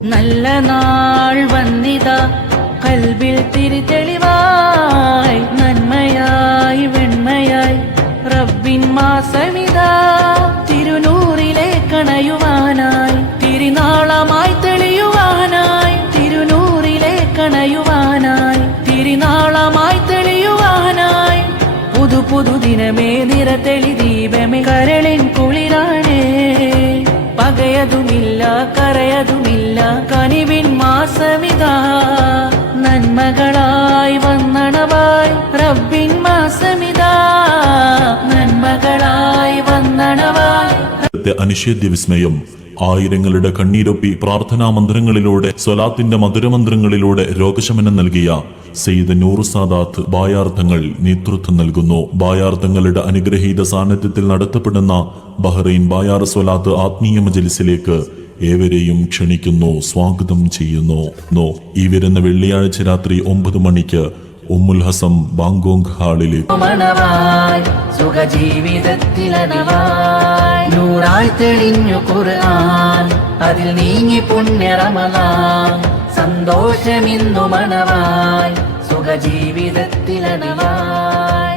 നല്ല നാൾ വന്നിതാ കൽബിൽ തിരിതെളിവായി നന്മയായി വെണ്മയായി റബ്ബിൻ മാസമിതാ തിരുനൂറിലെ കണയുവാനായി തിരുനാളമായി തെളിയുവാനായി തിരുനൂറിലെ കണയുവാനായി തിരുനാളമായി തെളിയുവാനായി പുതു പുതു ദിനമേ നിറതെളി ദീപമേ കരളിൻ കുളിരാണേ പകയതുമില്ല കരയതുമില്ല കനിവിൻ മാസമിതാ നന്മകളായി വന്നണവായി റബ്ബിൻ മാസമിതാ നന്മകളായി വന്നണവായി. അനിഷേധ്യ വിസ്മയം ആയിരങ്ങളുടെ കണ്ണീരൊപ്പി പ്രാർത്ഥനാ മന്ത്രങ്ങളിലൂടെ സ്വലാത്തിന്റെ മധുരമന്ത്രങ്ങളിലൂടെ രോഗശമനം നൽകിയ സയ്യിദ് നൂർ സാദാത്ത് ബായാർത്ഥങ്ങൾ നേതൃത്വം നൽകുന്നു. ബായാർത്ഥങ്ങളുടെ അനുഗ്രഹീത സാന്നിധ്യത്തിൽ നടത്തപ്പെടുന്ന ബഹ്റൈൻ ബായാർ സ്വലാത്ത് ആത്മീയ മജ്‌ലിസിലേക്ക് ഏവരെയും ക്ഷണിക്കുന്നു, സ്വാഗതം ചെയ്യുന്നു. ഈ വരുന്ന വെള്ളിയാഴ്ച രാത്രി 9 മണിക്ക് ഉമ്മുൽ ഹസം ബാങ്കോങ് ഹാളിലേക്ക് നൂറായി തെളിഞ്ഞു ഖുർആൻ അതിൽ നീങ്ങി പുണ്യ റമളാൻ സന്തോഷമിന്നു മണവായി സുഖജീവിതത്തിലണവായി.